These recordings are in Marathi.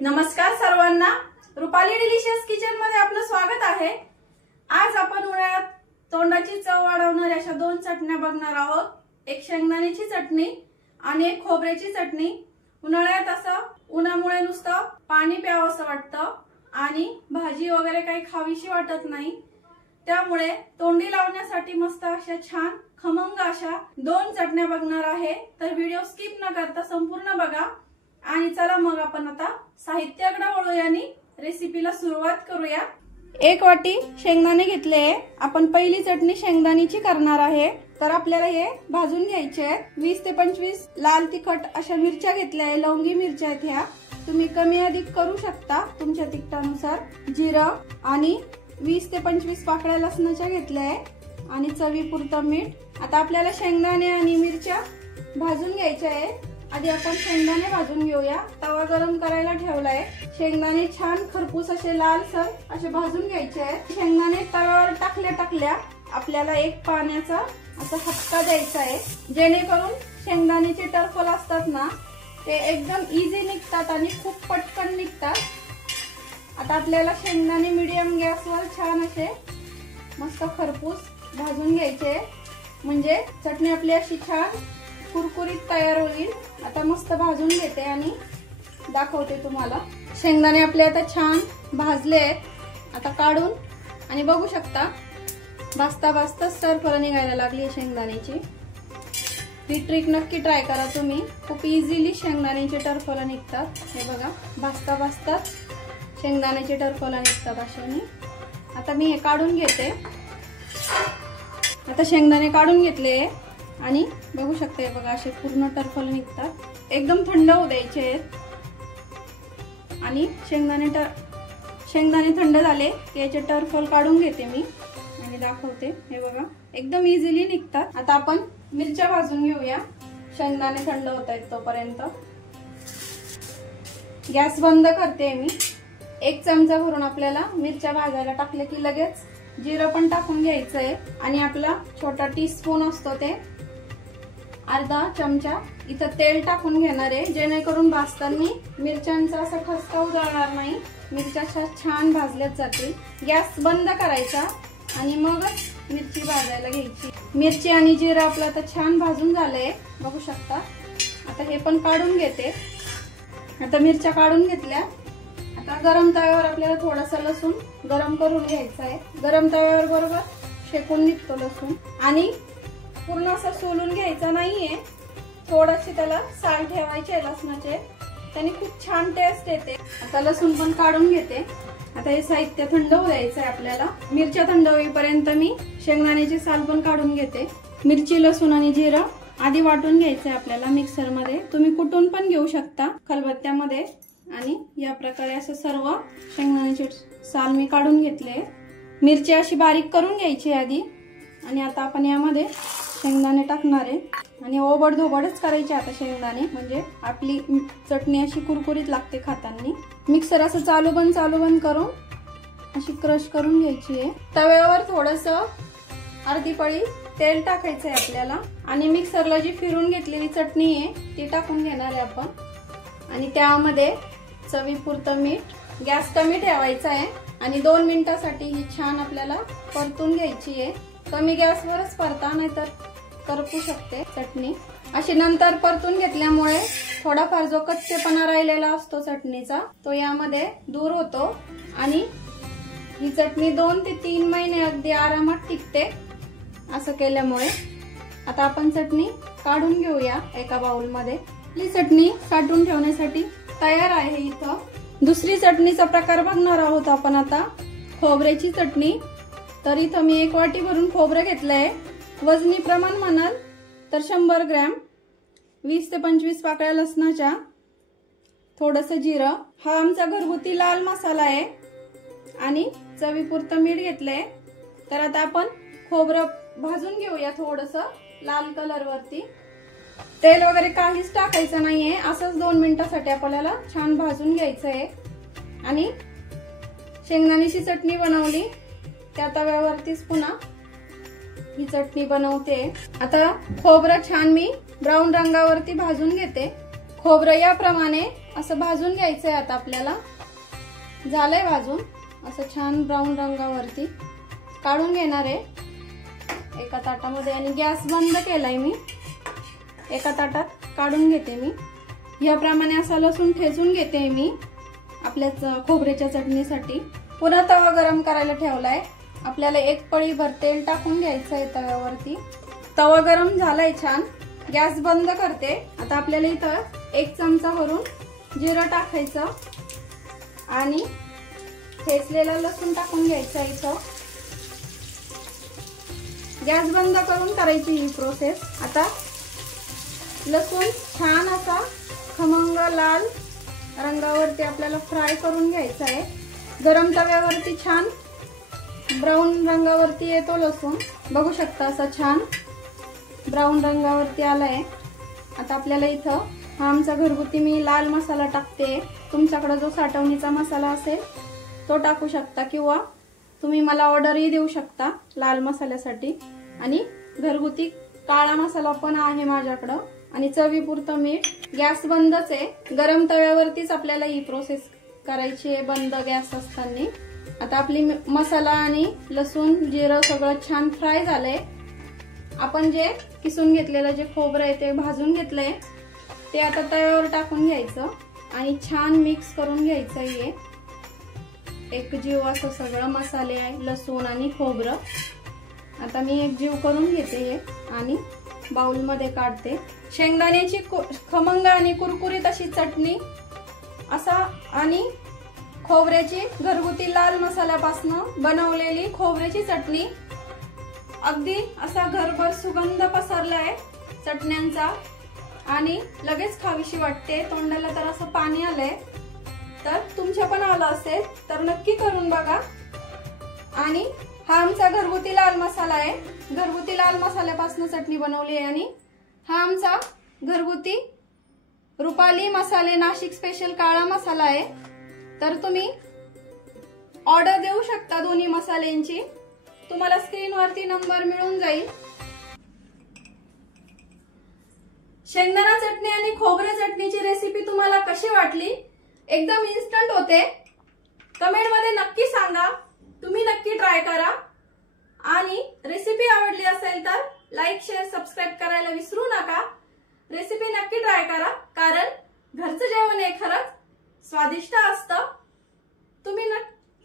नमस्कार सर्वांना, रुपाली डिलिशियस किचन मध्ये आपलं स्वागत आहे। आज आपण उन्हाळ्यात तोंडाची चव वाढवणाऱ्या अशा दोन चटण्या बघणार आहोत। एक शेंगदाण्याची चटणी आणि एक खोबऱ्याची चटणी। उन्हाळ्यात असं उन्हामुळे नुसतं पाणी प्यावंसं वाटतं आणि भाजी वगैरे काही खावीशी वाटत नाही, त्यामुळे तोंडी लावण्यासाठी मस्त अशा छान खमंग अशा दोन चटण्या बघणार आहे। तर व्हिडिओ स्किप न करता संपूर्ण बघा आणि चला मग आपण आता साहित्याकडे वळूया आणि रेसिपीला सुरुवात करूया। एक वाटी शेंगदाणे घेतले। आपण पहिली चटणी शेंगदाण्याची करणार आहे, तर आपल्याला हे भाजून घ्यायचे आहेत। 20 ते 25 लाल तिखट अशा मिरच्या घेतल्या आहे, लवंगी मिरच्या आहेत ह्या, तुम्ही कमी अधिक करू शकता तुमच्या तिखटानुसार। जिरं आणि 20 ते 25 पाकळ्या लसणाच्या घेतल्या आहे आणि चवीपुरतं मीठ। आता आपल्याला शेंगदाणे आणि मिरच्या भाजून घ्यायच्या आहे। आधी आपण शेंगदाणे भाजून घेऊया। तवा गरम करायला ठेवलाय। शेंगदाणे छान खरपूस असे लालसर असे भाजून घ्यायचे आहेत। शेंगदाणे तव्यावर टाकल्या आपल्याला एक पाण्याचा असा हक्का द्यायचा आहे, जेणेकरून शेंगदाण्याचे टरफल असतात ना ते एकदम इझी निघतात आणि खूप पटकन निघतात। आता आपल्याला शेंगदाणे मीडियम गॅसवर छान असे मस्त खरपूस भाजून घ्यायचे, म्हणजे चटणी आपली अशी छान कुरकुरीत तयार होईल। आता मस्त भाजून घेते आणि दाखवते तुम्हाला। शेंगदाणे आपले आता छान भाजले आहेत। आता काढून आणि बघू शकता भाजता भाजता टरफल निघायला लागली शेंगदाण्याची। ही ट्रिक नक्की ट्राय करा तुम्ही, खूप इझिली शेंगदाण्याचे टरफल निघतात। हे बघा, भाजता भाजता शेंगदाण्याचे टरफल निघतात अशाने। आता मी हे काढून घेते। आता शेंगदाणे काढून घेतले आणि बघू शकते बघा असे पूर्ण टरफल निघतात। एकदम थंड होऊ द्यायचे आहेत आणि शेंगदाणे थंड झाले की याचे टरफल काढून घेते मी आणि दाखवते। हे बघा एकदम इझिली निघतात। आता आपण मिरच्या भाजून घेऊया, शेंगदाणे थंड होत आहेत तोपर्यंत। गॅस बंद करते मी। 1 चमचा भरून आपल्याला मिरच्या भाजायला टाकले की लगेच जिरं पण टाकून घ्यायचंय आणि आपला छोटा टीस्पून असतो ते अर्धा चमचा इथं तेल टाकून घेणार आहे, जेणेकरून भाजताना मिरच्यांचा असा ठसका उधळणार नाही, मिरच्या छान भाजल्याच जातील। गॅस बंद करायचा आणि मगच मिरची भाजायला घ्यायची। मिरची आणि जिरं आपलं आता छान भाजून झालंय, बघू शकता। आता हे पण काढून घेते। आता मिरच्या काढून घेतल्या। आता गरम तव्यावर आपल्याला थोडासा लसूण गरम करून घ्यायचा आहे। गरम तव्यावर बरोबर शेकून निघतो लसूण आणि पूर्ण असं सोलून घ्यायचा नाहीये, थोडेसे त्याला साल ठेवायचे लसणाचे, त्याने खूप छान टेस्ट येते। आता लसूण पण काढून घेते। आता हे साहित्य थंड होऊ द्यायचं आहे आपल्याला। मिरच्या थंड होईपर्यंत मी शेंगदाण्याची साल पण काढून घेते। मिरची, लसूण आणि जिरं आधी वाटून घ्यायचंय आपल्याला मिक्सर मध्ये, तुम्ही कुटून पण घेऊ शकता खलबत्त्यामध्ये। आणि या प्रकारे असं सर्व शेंगदाण्याची साल मी काढून घेतले। मिरची अशी बारीक करून घ्यायची आधी आणि आता आपण यामध्ये शेंगदाणे टाकणार आहे आणि ओबडधोबडच करायचे आता शेंगदाणे, म्हणजे आपली चटणी अशी कुरकुरीत लागते खाताना। मिक्सर असं चालू बंद करून अशी क्रश करून घ्यायची आहे। तव्यावर थोडस अर्धी पळी तेल टाकायचंय आपल्याला आणि मिक्सरला जी फिरून घेतलेली चटणी आहे ती टाकून घेणार आहे आपण आणि त्यामध्ये चवीपुरतं मीठ। गॅस कमी ठेवायचा आहे आणि 2 मिनिटांसाठी ही छान आपल्याला परतून घ्यायची आहे। कमी गॅसवरच परता, नाहीतर करपू शकते चटणी अशी। नंतर परतून घेतल्यामुळे थोडाफार जो कच्चेपणा राहिलेला असतो चटणीचा तो यामध्ये दूर होतो आणि ही चटणी 2 ते 3 महिने अगदी आरामात टिकते असं केल्यामुळे। आता आपण चटणी काढून घेऊया एका बाउल मध्ये। ही चटणी साठवून ठेवण्यासाठी तयार आहे। इथं दुसरी चटणीचा प्रकार बघणार आहोत आपण आता, खोबऱ्याची चटणी। तर इथं मी 1 वाटी भरून खोबरं घेतलंय। वजनी प्रमाण म्हणाल तर 100 ग्रॅम, 20 ते 25 पाकळ्या लसणाच्या, थोडंसं जिरं, हा आमचा घरगुती लाल मसाला आहे आणि चवीपुरतं मीठ घेतलंय। तर आता आपण खोबरं भाजून घेऊया थोडंसं लाल कलर वरती। तेल वगैरे काहीच टाकायचं नाहीये, असंच 2 मिनिटांसाठी आपल्याला छान भाजून घ्यायचंय। आणि शेंगदाण्याची चटणी बनवली त्या तव्यावरतीच पुन्हा ही चटणी बनवते। आता खोबरं छान मी ब्राऊन रंगावरती भाजून घेते। खोबरं याप्रमाणे असं भाजून घ्यायचंय आता आपल्याला। झालंय भाजून असं छान ब्राऊन रंगावरती काढून घेणार आहे एका ताटामध्ये आणि गॅस बंद केलाय मी। एका ताटात काढून घेते मी। याप्रमाणे असा लसूण ठेचून घेते मी आपल्या खोबऱ्याच्या चटणीसाठी। पुन्हा तवा गरम करायला ठेवलाय। आपल्याला एक पळीभर तेल टाकून घ्यायचं आहे तव्यावरती। तवा गरम झालाय छान। गॅस बंद करते। आता आपल्याला इथं 1 चमचा भरून जिरं टाकायचं आणि ठेचलेला लसूण टाकून घ्यायचा इथं। गॅस बंद करून करायची ही प्रोसेस। आता लसूण छान असा खमंग लाल रंगावरती आपल्याला फ्राय करून घ्यायचा आहे। गरम तव्यावरती छान ब्राऊन रंगावरती येतो लसूण, बघू शकता असा छान ब्राऊन रंगावरती आलाय। आता आपल्याला इथं हा आमचा घरगुती मी लाल मसाला टाकते। तुमच्याकडे जो साठवणीचा मसाला असेल तो टाकू शकता किंवा तुम्ही मला ऑर्डरही देऊ शकता लाल मसाल्यासाठी। आणि घरगुती काळा मसाला पण आहे माझ्याकडं आणि चवीपुरतं मीठ। गॅस बंदच आहे। गरम तव्यावरतीच आपल्याला ही प्रोसेस करायची आहे बंद गॅस असताना। आता आपली मसाला आणि लसूण जिरं सगळं छान फ्राय झालंय। आपण जे किसून घेतलेलं जे खोबरं आहे ते भाजून घेतलंय ते आता तव्यावर टाकून घ्यायचं आणि छान मिक्स करून घ्यायचं आहे। एक जीव असं सगळं मसाले आहे लसूण आणि खोबरं। आता मी एक जीव करून घेते आणि बाउल मध्ये काढते। शेंगदाण्याची खमंग आणि कुरकुरीत अशी चटणी असा आणि खोबऱ्याची घरगुती लाल मसाल्यापासून बनवलेली खोबऱ्याची चटणी अगदी असा घरभर सुगंध पसरलाय चटण्यांचा आणि लगेच खावीशी वाटते। तोंडाला तर असं पाणी आलंय। तर तुमच्या पण आलं असेल तर नक्की करून बघा। आणि हा आमचा घरगुती लाल मसाला आहे। घरगुती लाल मसाल्यापासून चटणी बनवली आहे आणि हा आमचा घरगुती रुपाली मसाले नाशिक स्पेशल काळा मसाला आहे। तर तुम्ही ऑर्डर देऊ शकता दोन्ही मसाल्यांची। तुम्हाला स्क्रीनवरती नंबर मिळून जाईल। शेंगदाणा चटणी आणि खोबरे चटणीची रेसिपी तुम्हाला कशी वाटली? एकदम इन्स्टंट होते। कमेंट मध्ये नक्की सांगा। तुम्ही नक्की ट्राय करा आणि रेसिपी आवडली असेल तर लाईक शेअर सबस्क्राईब करायला विसरू नका। रेसिपी नक्की ट्राय करा कारण घरचं जेवण हे खरंच स्वादिष्ट असतं। तुम्ही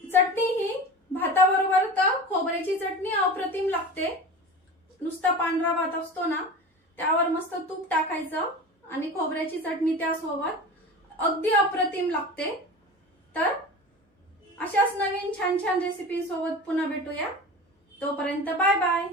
चटणी ही भाताबरोबर तर खोबऱ्याची चटणी अप्रतिम लागते। नुसता पांढरा भात असतो ना त्यावर मस्त तूप टाकायचं आणि खोबऱ्याची चटणी त्यासोबत अगदी अप्रतिम लागते। तर अशाच नवीन छान छान रेसिपी सोबत पुन्हा भेटूया। तोपर्यंत बाय बाय।